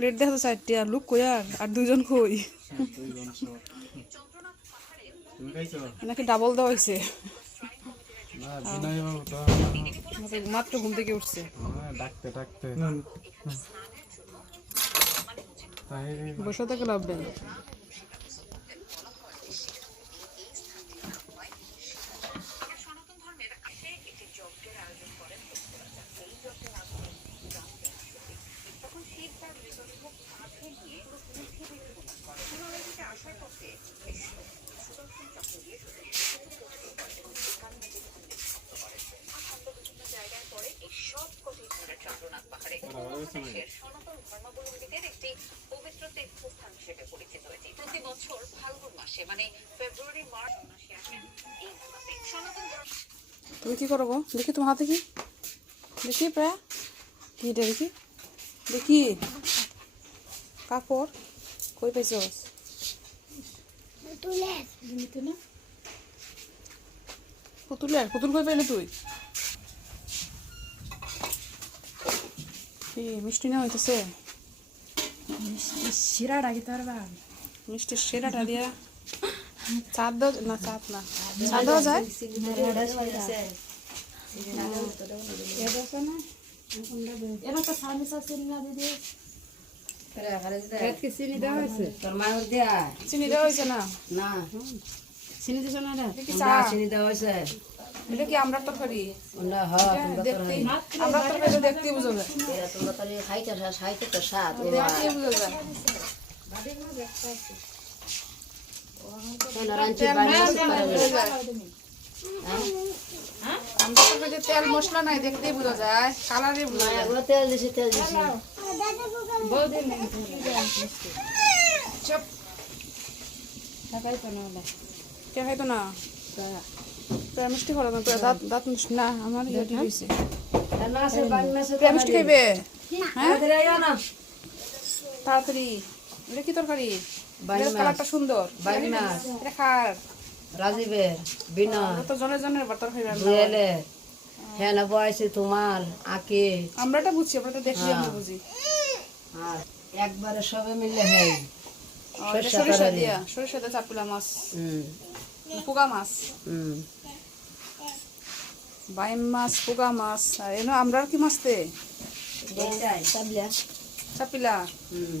Plate দেখা তো চারটি আর লুক কই আর? আর দুজন কই? নাকি ডাবল দেওয়া হয়েছে মাত্র ঘুম থেকে উঠছে। ডাকতে ডাকতে। বসে থেকে লাভ নেই ধর্মাবলম্বীদের একটি পবিত্র তীর্থস্থান হিসেবে পরিচিত এটি প্রতি বছর ফাল্গুন মাসে মানে ফেব্রুয়ারি মার্চ মাসে আসেন এই ধর্মে সনাতন ধর্ম তুমি কি করব দেখি তোমার হাতে কি? দেখি প্রায়। কি এটা দেখি। দেখি। কাপড়। কই পাইছ পুতুলের। পুতুল কই পাইলে তুই? কি মিষ্টি না হইতেছে? মিষ্টি শিরাটা কি তোর বা মিষ্টি সেরাটা দিয়া। চাঁদ দাও না চাঁদ না। চাঁদ যায়? এরা তো স্বামী শাশুড়ি না দিদি চিনি দেওয়া হয়েছে তোর মায়ের দেয়া চিনি দেওয়া হয়েছে না না চিনি দিছ না চিনি দেওয়া হয়েছে। এটা কি আমরা তরকারি? আমরা তরকারি দেখতে বুঝা যায় তোমরা তোর খাইতে খাইতে তো স্বাদ দেখতে বুঝা যায় রাঞ্চি বাড়ি আমরা তরকারি তেল মশলা নাই দেখতেই বোঝা যায় কালারে বোঝা তেল দিছি তেল দিছি। চপ। কে খাইতো না মিষ্টি না? দাঁত দাঁত মিষ্টি না আমার ইয়েটি হয়েছে মিষ্টি খাইবে? হ্যাঁ? তাড়াতাড়ি। এটা কি তরকারি? কালারটা সুন্দর। বাড়ি মাছ। এটা খার। রাজীবের বিনয়। তো জনের জনের বার্তার খাইবে আমরা হ্যাঁ না বয়সে তোমার আকে আমরা এটা বুঝছি আমরা এটা দেখি আমরা বুঝি। আর একবারে সবে মিলে হ্যাঁ সরিষা দিয়া সরিষা দিয়া চাপুলা মাছ। হুম। পোকা মাছ। হুম। বাইম মাছ পোকা মাছ। আর এনো আমরা কি মাছ তে? চাপিলা। হুম।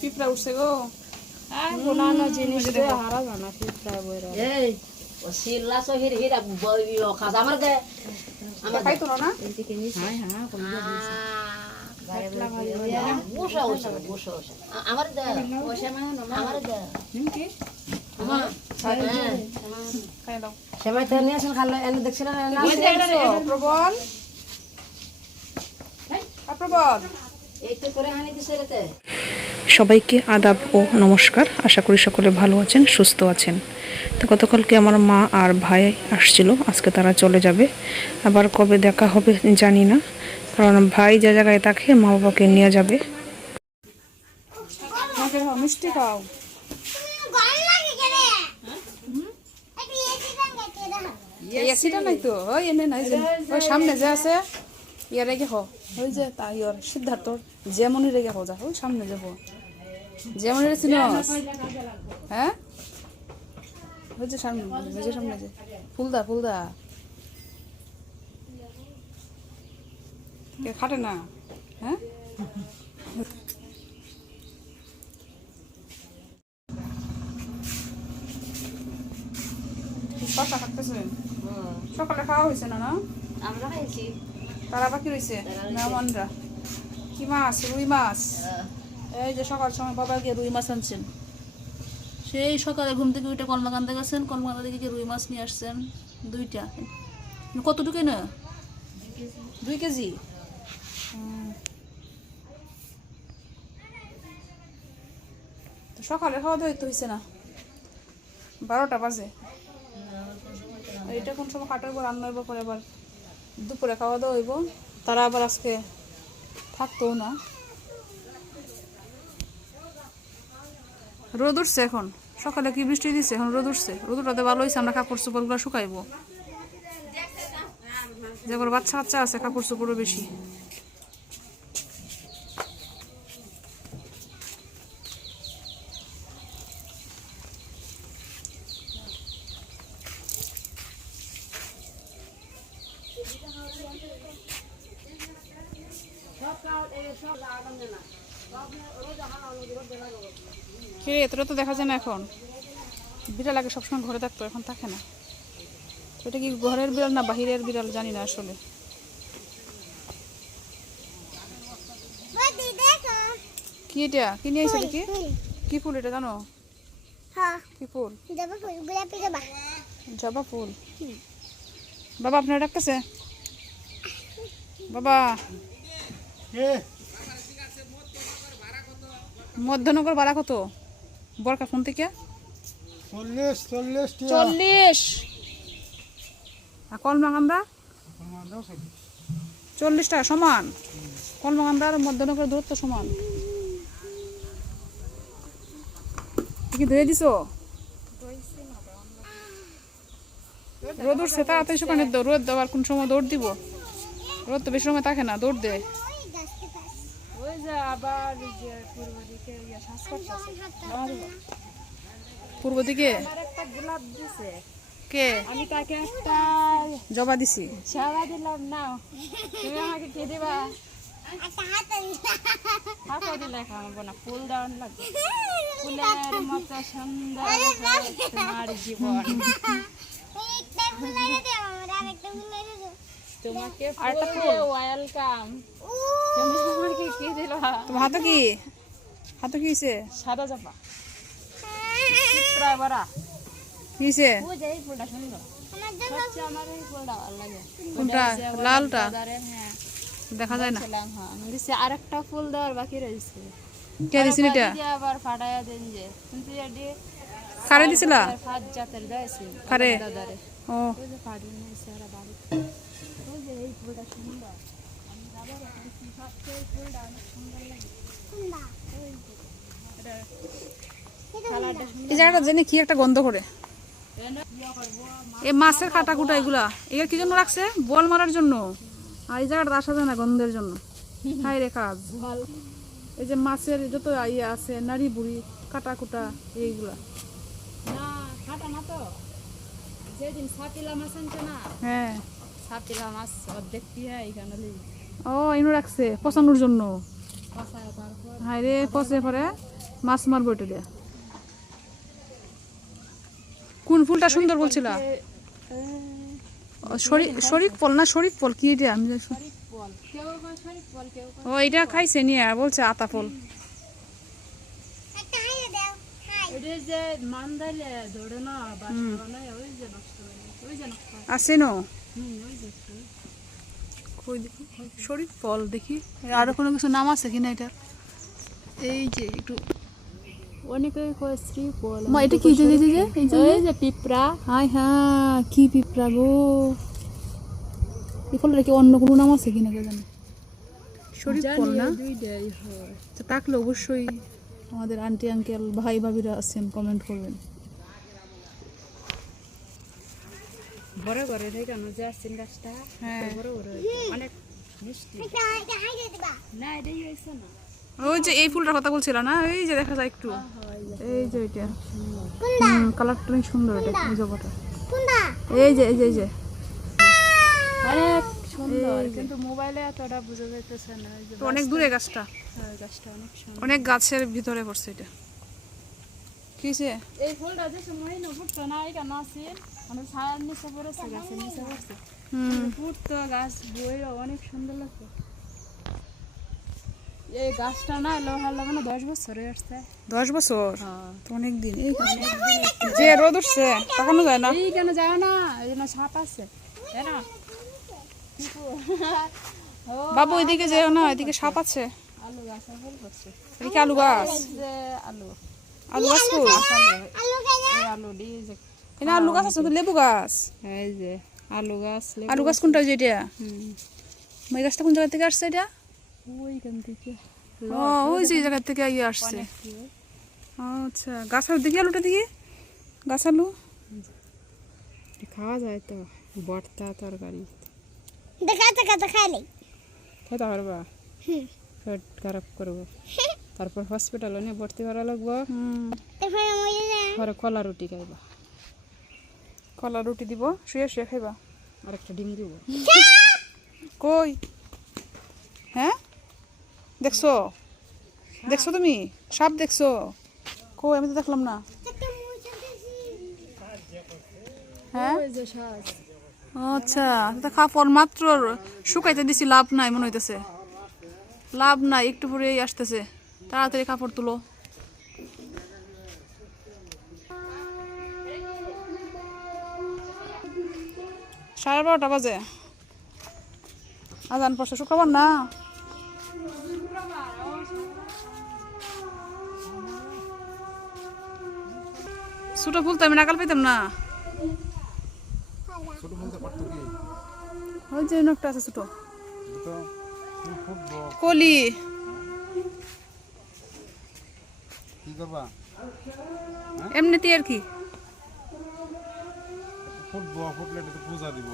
পিঁপড়া উঠছে গো। আর জিনিস হারা জানা ফিটরা বইরা। এই ও শিল্লা হিরা বইও খাস। আমার দে আমার খাইতো না না? হ্যাঁ হ্যাঁ কোন বসা বসা বসা। বসা আমার দে আমার দে। নিমকি আমার হ্যাঁ খাই দাও। সেমাই তো নিয়ে আসেন খালে এনে দেখছিলেন প্রবল। প্রবল। এই তো করে হানি দিছে রেতে সবাইকে আদাব ও নমস্কার। আশা করি সকলে ভালো আছেন, সুস্থ আছেন। তো গতকালকে আমার মা আর ভাই আসছিল, আজকে তারা চলে যাবে। আবার কবে দেখা হবে জানি না, কারণ ভাই যে জায়গায় থাকে মা বাবাকে নিয়ে যাবে। সামনে যে যে সিদ্ধার্থ যেমনই রেখে খাও, যা, ওই সামনে যাব যেমন রে চিনস হ্যাঁ? যে সামনে ওই সামনে যে। ফুলদা ফুলদা। খাটে না? হ্যাঁ? সকালে খাওয়া হয়েছে না না? আমরা খাইছি। তারা বাকি রয়েছে মেহমানরা। কি মাছ? রুই মাছ? এই যে সকাল সময় বাবা গিয়ে রুই মাছ আনছেন। সেই সকালে ঘুম থেকে ওইটা কলমাকান্দা গেছেন কলমাকান্দা থেকে রুই মাছ নিয়ে আসছেন দুইটা। কতটুকু না দুই কেজি? সকালে খাওয়া দাওয়া তো হয়েছে না? বারোটা বাজে। এটা কোন সময় কাটার পর রান্না হইব, পরে আবার দুপুরে খাওয়া দাওয়া হইব। তারা আবার আজকে থাকতো না। রোদ উঠছে এখন। সকালে কি বৃষ্টি দিচ্ছে এখন রোদ উঠছে। রোদ উঠাতে ভালো হয়েছে আমরা কাপড় চোপড়গুলো শুকাইবো। যে বাচ্চা বাচ্চা আছে, কাপড় চোপড়ও বেশি। কে এতটা তো দেখা যায় না এখন। বিড়াল আগে সবসময় ঘরে থাকতো এখন থাকে না। এটা কি ঘরের বিড়াল না বাহিরের বিড়াল জানি না আসলে। কি এটা? কি নিয়ে আইছো দেখি? কি ফুল এটা জানো? হ্যাঁ। কি ফুল? জবা ফুল বাবা আপনার ডাকতেছে? বাবা। মধ্যনগর ভাড়া কত? বরকা ফোন থেকে? চল্লিশ চল্লিশ চল্লিশ। আর কলমাকান্দা চল্লিশ টাকা সমান। কলমাকান্দা আর মধ্যনগর দূরত্ব সমান। কি ধুয়ে দিছো? রোদ উঠছে তাড়াতাড়ি শুকানে রোদ দেওয়ার কোন সময় দৌড় দিব? রোদ তো বেশি সময় থাকে না দৌড় দে। ওই যে আবার যে পূর্ব দিকে ইয়ে শ্বাস পূর্ব দিকে? আর একটা গোলাপ দিছে। কে? আমি তাকে একটা জবা দিছি। সারা দিলাম না। তুমি আমাকে কি দিবা? দিলে খাওয়াবো না ফুল দেওয়ান লাগবে। ফুলের মতো সুন্দর তোমার জীবন। একটা ফুল এনে দে আমার আর একটা ফুল এনে দে তোমাকে ওয়েলকাম তোমার হাতে কি? হাতে কি হয়েছে সাদা কোনটা? লালটা? হ্যাঁ। দেখা যায় না। ছিলাম হ্যাঁ। আরেকটা ফুল দেওয়ার বাকি রয়েছে কে দিছিল এটা? আবার ফাটাইয়া দেন যে। কিন্তু এটি কারে দিছিলা? ফাট জাতের কারে? ও। ফাটি নিয়ে সারা বাড়ি ওই যে এই ফুলটা সুন্দর। এই জায়গাটা জেনে কি একটা গন্ধ করে? এই মাছের কাটা এগুলা। এগুলো কি জন্য রাখছে? বল মারার জন্য। আর এই জায়গাটা আসা যায় না গন্ধের জন্য। হাই রে কাজ। এই যে মাছের যত ইয়ে আছে নাড়ি বুড়ি কাটা কুটা এইগুলা। না তো। যেদিন সাপিলা মাছ আনছে না হ্যাঁ। সাপিলা মাছ অর্ধেক দিয়ে এখানে লিয়ে ও এনে রাখছে পচানোর জন্য। হাই রে পচে পরে মাছ মারবো এটা দিয়ে। কোন ফুলটা সুন্দর বলছিলা? শরীর ফল না শরীর ফল কি এটা? আমি ও এটা খাইছে নিয়ে বলছে আতা ফল হয়ে হয়। আছে ন। কই দেখি? শরীর ফল দেখি। আরও কোনো কিছু নাম আছে কিনা এটা এই যে একটু অনেকেই কয় শ্রী ফল মা এটা কি যে যে যে? এই যে পিঁপড়া। হাই হ্যাঁ কি পিঁপড়া গো। এই ফলটা কি অন্য কোনো নাম আছে কিনা কে জানে? শরীর ফল না? তো থাকলে অবশ্যই আমাদের আন্টি আঙ্কেল ভাই ভাবিরা আছেন কমেন্ট করবেন। বড় বড় দেখানো যে আসছেন গাছটা হ্যাঁ। বড় বড় অনেক মিষ্টি। একটা একটা হাইয়ে দিবা। না এটাই হয়েছে না। ওই যে এই ফুলটার কথা বলছিল না? এই যে দেখা যায় একটু। এই যে এটা কালারটা অনেক সুন্দর এটা এই জবাটা এই যে এই যে এই যে। অনেক সুন্দর। কিন্তু মোবাইলে এতটা বোঝা যাইতেছে না তো অনেক দূরে গাছটা। গাছটা অনেক সুন্দর। অনেক গাছের ভিতরে পড়ছে এটা। কি এই ফুলটা যে সময় না মানে ছায়ার নিচে পড়েছে গাছের নিচে পড়ছে। ফুটতো গাছ অনেক সুন্দর লাগতো এই গাছটা না লোহার লাগানো দশ বছর হয়ে আসছে। দশ বছর? হ্যাঁ। তো অনেক দিন যে রোদ উঠছে তাকানো যায় না। এই কেন যায় না? এই জন্য সাপ আছে। তাই না? বাবু এদিকে যেও না এদিকে সাপ আছে। আলু গাছে এদিকে আলু গাছ। আলু। আলু গাছ আলু আলু এখানে আলু গাছ আছে লেবু গাছ। এই যে আলু গাছ আলু গাছ কোনটা যে এটা? হুম। ওই গাছটা কোন জায়গা থেকে আসছে এটা? ওইখান থেকে। ও ওই যে জায়গা থেকে ইয়ে আসছে। আচ্ছা গাছ আলু দেখি আলুটা দেখি। গাছ আলু। খাওয়া যায় তো বর্তা তরকারি। দেখা দেখা দেখা নেই। খেতে পারবা। পেট খারাপ করব। তারপর হসপিটালে নিয়ে ভর্তি করা লাগবো। তারপরে পরে কলা রুটি খাইবা। কলা রুটি দিব শুয়ে শুয়ে খাইবা। আর একটা ডিম দিব। কই? হ্যাঁ? দেখছ? দেখছ তুমি? সাপ দেখছ? কই? আমি তো দেখলাম না। হ্যাঁ? আচ্ছা কাপড় মাত্র শুকাইতে দিছি লাভ নাই মনে হইতেছে। লাভ নাই একটু পরেই আসতেছে। তাড়াতাড়ি কাপড় তুলো। সাড়ে বারোটা বাজে। আজান পড়ছে শুক্রবার না? ছোট ফুল তো আমি নাকাল পেতাম না। ওই যে একটা আছে ছোট। কলি। এমনিতে আর কি। ফুটবো ফুটলে এটা তো পূজা দিব।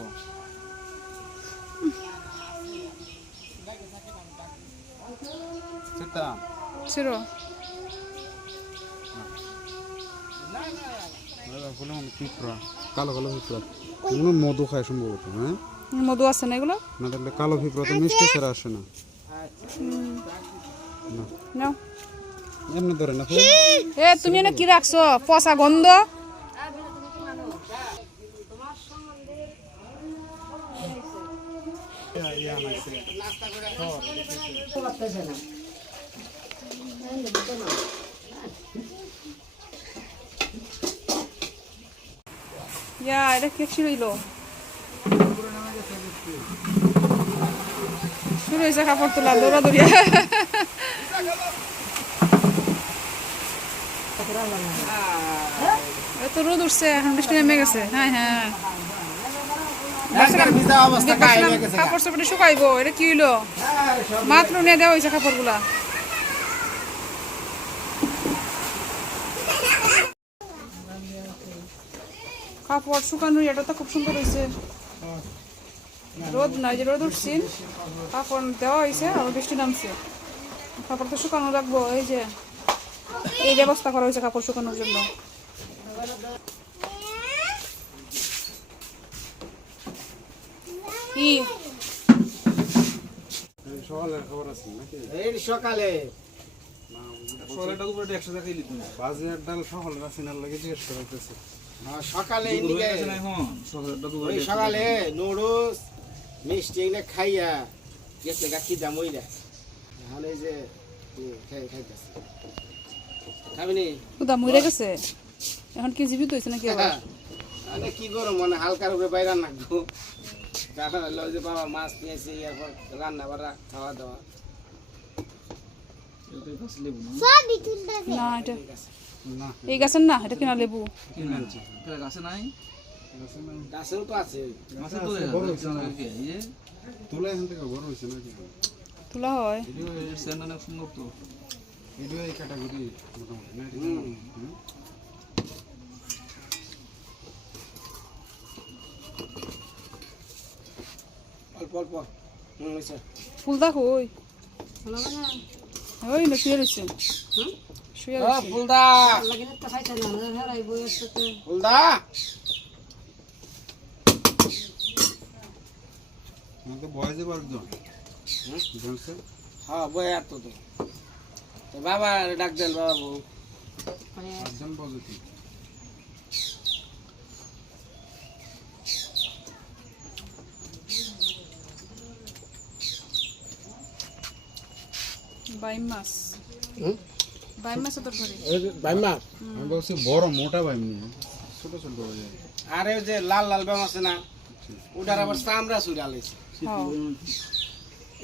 সেটা? ছিল। কালো কালো এগুলো মধু খায় সম্ভবত হ্যাঁ? মধু আছে না এগুলো? না তাহলে কালো পিঁপড়া তো মিষ্টি ছাড়া আসে না। নাও। এমনি ধরে না। এ তুমি এনে কি রাখছো? পচা গন্ধ করতেছে না ইয়া এটা কে ছিড়ইল? শুরু হয়েছে কাপড় তোলা দৌড়াদৌড়ি। এত রোদ উঠছে এখন বৃষ্টি নেমে গেছে। হ্যাঁ হ্যাঁ। কাপড় চোপড়ে শুকাইবো এটা কি হইল? মাত্র নিয়ে দেওয়া হয়েছে কাপড়গুলা। কাপড় শুকানোর এটা তো খুব সুন্দর হয়েছে রোদ নয় যে রোদ উঠছি। কাপড় দেওয়া হয়েছে আবার বৃষ্টি নামছে। কাপড় তো শুকানো রাখব এই যে এই ব্যবস্থা করা হয়েছে কাপড় শুকানোর জন্য। কি? সকালের খবর আছে নাকি এই সকালে হ্যাঁ, নুডলস মিষ্টি এগুলো খাইয়া গেছে এই যে খাই খাইতেছে। খাবিনি? কুদা মরে গেছে? এখন কি জীবিত হয়েছে নাকি আবার? কি করো মানে হালকার উপরে বাইরে নাকবো। কারণ হলো যে বাবা মাছ নিয়েছে এরপর রান্না বাড়া খাওয়া দাওয়া। না? এটা এই গাছের না এটা কিনা লেবু। গাছেও তো আছে। তোলা এখান থেকে বড় হয়েছে নাকি? তোলা হয়। এটাও এই ক্যাটাগরি মোটামুটি হয়েছে ফুল দেখো ওই। ওই না শুয়ে রয়েছে। শুয়ে ও রয়েছে। ফুলদা। ফুলদা। না তো। বয়সে পারতো জানছে হ্যাঁ বই আর তো বাবা ডাক দেন বাবা বউ। পাঁচজন পজিটিভ বাইম মাছ বাইম মাছ তোর ঘরে? বাইমা আমি বলছি বড় মোটা ভাই ছোট ছোট হয়ে আরে যে লাল লাল ব্যায়াম আছে না ওটার আবার চামড়া চুরা লেছে হ্যাঁ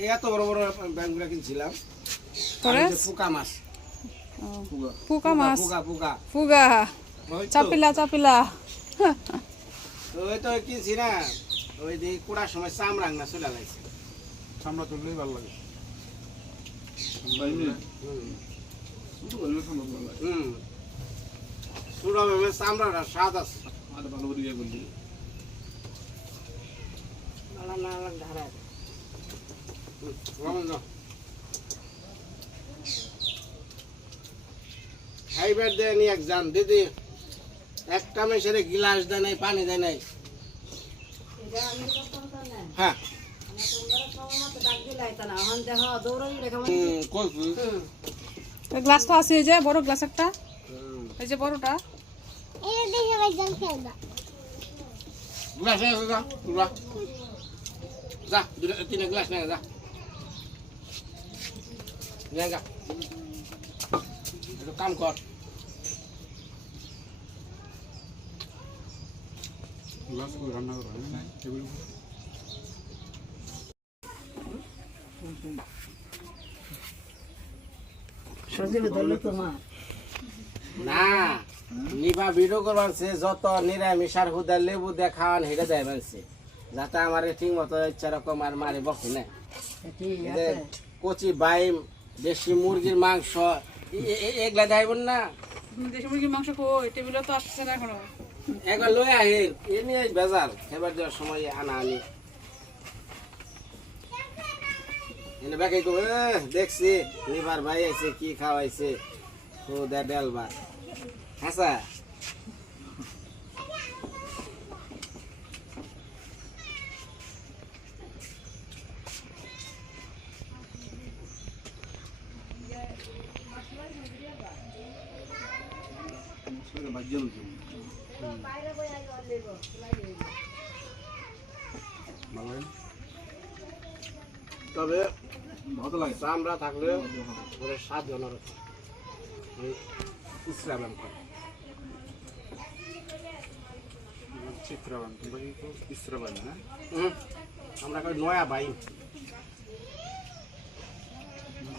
এই এত বড় বড় ব্যাংকগুলো কিনছিলাম। পোকা মাছ। ফুকা মাছ। পোকা পোকা। ফুগা চাপিলা চাপিলা। ওই তো কিনছি না। ওই দিকে কুড়ার সময় চামড়াং না চলে লাগছে সামলা তুললেই ভালো লাগে। সুরা ভেবে চামড়াটা স্বাদ আছে নালা ধারা হুম, লবণ দাও। খাইবার দেয় নি একজন দিদি একটা মেশারে গিলাস দেয় নাই পানি দেয় নাই হ্যাঁ। গ্লাসটা আছে এই যে বড় গ্লাস একটা? এই যে বড়টা। কাম কর। গ্লাস রান্না করা না টেবিল না নিবা ভিডিও করবার সে যত নিরামিষ আর হুদা লেবু দিয়ে হেঁটে দেয় মানছে যাতে আমার ঠিক মতো ইচ্ছা রকম আর মারি বকি না। কচি বাইম দেশি মুরগির মাংস এগুলা দেখাইবেন না? দেশি মুরগির মাংস কই? টেবিলে তো আসছে না এখনও। একবার লই আহির এ নিয়ে বেজার এবার দেওয়ার সময় আনা আনি। এনে বাকি কো দেখছি লিভার ভাই আইছে কি খাওয়াইছে খুদা ডেলবা হাসা ভালো লাগে তবে ভালো লাগে চামড়া থাকলে ওদের স্বাদ অন্যরকম ইসলাম করে। চিত্রাবান তোমরা কিন্তু ইস্ত্রাবান না? হুম, আমরা কই নয়া বাইম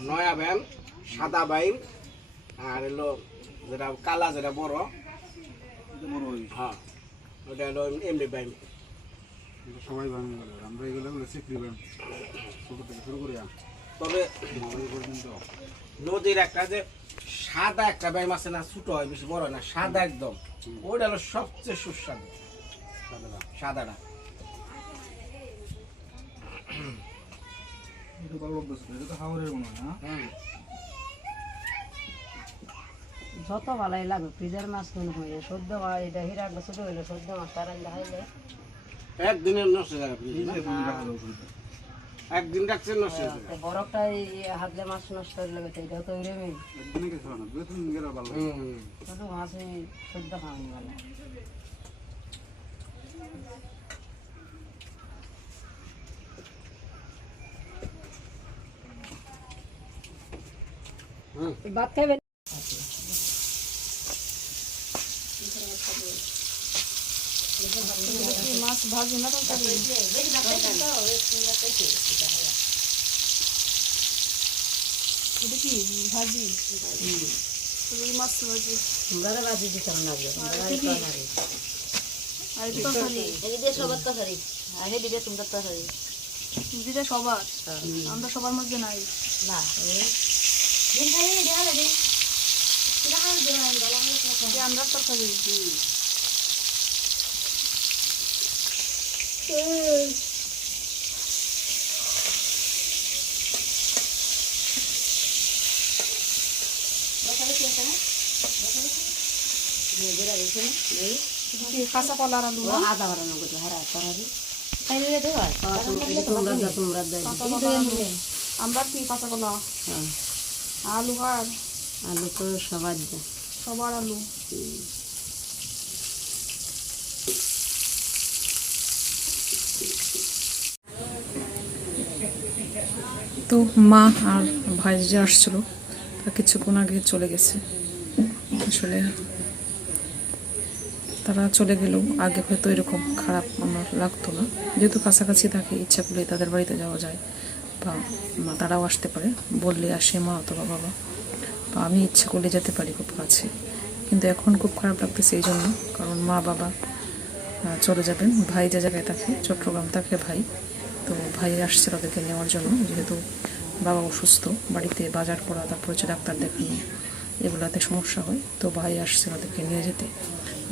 নয়া ব্যাম সাদা বাইম আর এলো যেটা কালা যেটা বড়। হ্যাঁ ওটা হলো এমনি বাইম সবাই বান আমরা এগুলো চিত্রি ছোট থেকে শুরু করি তবে নদীর একটা যে সাদা একটা বাইম আছে না ছোট হয় বেশি বড় না সাদা একদম। ওটা হলো সবচেয়ে সুস্বাদু। সাদাটা। যত ভালাই লাগবে ফ্রিজের মাছ কোন হয়ে সদ্য মাছ এটা হিরাক ছোট হইলে সদ্য মাছ তার একদিনের নষ্ট? একদিন রাখছেন নষ্ট হয়ে যাবে। বরফটা হাতলে মাছ নষ্ট হয়ে লাগে এটাও তো এরমই একদিনে কিছু হয় না দুই তিন গেলে ভালো হুম ছোট মাছ সদ্য খাওয়ানি ভালো হুম। ভাত খাবেন মাছ ভাজি না তরকারি। এটা কি ভাজি। রুই মাছ ভাজি তোমরা বাজি দিতে লাগবে আর তরকারি। সবার দিদিটা সবার আমরা সবার মধ্যে নাই না আমরা তরকারি। কাঁচা কলার আলু? আদা বাড়ানো হারা করাবি। আমরা কি কাঁচা কলা আলু আর আলু তো সবার সবার আলু তো মা আর ভাই যে আসছিল তা কিছুক্ষণ আগে চলে গেছে। আসলে তারা চলে গেলেও আগে হয়তো এরকম খারাপ আমার লাগতো না। যেহেতু কাছাকাছি থাকে, ইচ্ছা করলে তাদের বাড়িতে যাওয়া যায় বা মা তারাও আসতে পারে। বললে আসে মা অথবা বাবা। বা আমি ইচ্ছা করলে যেতে পারি, খুব কাছে। কিন্তু এখন খুব খারাপ লাগতেছে এই জন্য। কারণ মা বাবা চলে যাবেন। ভাই যে জায়গায় থাকে, চট্টগ্রাম থাকে ভাই তো ভাই আসছে তাদেরকে নেওয়ার জন্য, যেহেতু বাবা অসুস্থ, বাড়িতে বাজার করা, তারপর হচ্ছে ডাক্তার দেখানো এগুলাতে সমস্যা হয়, তো ভাই আসছে তাদেরকে নিয়ে যেতে।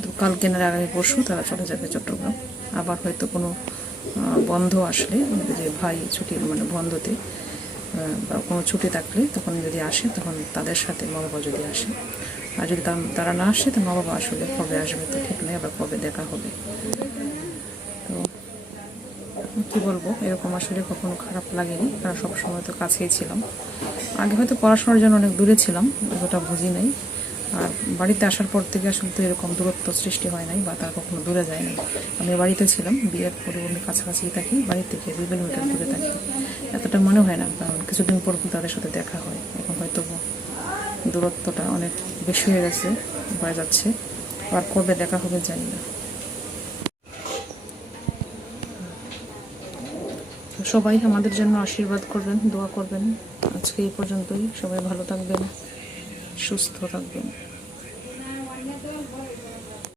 তো কালকে না, আগামী পরশু তারা চলে যাবে চট্টগ্রাম। আবার হয়তো কোনো বন্ধ আসলে যে ভাই ছুটি মানে বন্ধতে বা কোনো ছুটি থাকলে তখন যদি আসে, তখন তাদের সাথে মা বাবা যদি আসে। আর যদি তারা- না আসে, তো মা বাবা আসলে কবে আসবে তো ঠিক নেই, আবার কবে দেখা হবে। কি বলব? এরকম আসলে কখনো খারাপ লাগেনি। কারণ সবসময় তো কাছেই ছিলাম। আগে হয়তো পড়াশোনার জন্য অনেক দূরে ছিলাম অতটা বুঝি নাই। আর বাড়িতে আসার পর থেকে আসলে তো এরকম দূরত্ব সৃষ্টি হয় নাই, বা তারা কখনো দূরে যায় নাই আমি বাড়িতে ছিলাম, বিয়ের পরে অন্য কাছাকাছি থাকি, বাড়ি থেকে দুই কিলোমিটার দূরে থাকি। এতটা মনে হয় না, কারণ কিছুদিন পর তাদের সাথে দেখা হয়। এখন হয়তো দূরত্বটা অনেক বেশি হয়ে গেছে, হয়ে যাচ্ছে। আর কবে দেখা হবে জানি না। সবাই আমাদের জন্য আশীর্বাদ করবেন, দোয়া করবেন। আজকে এই পর্যন্তই। সবাই ভালো থাকবেন, সুস্থ থাকবেন।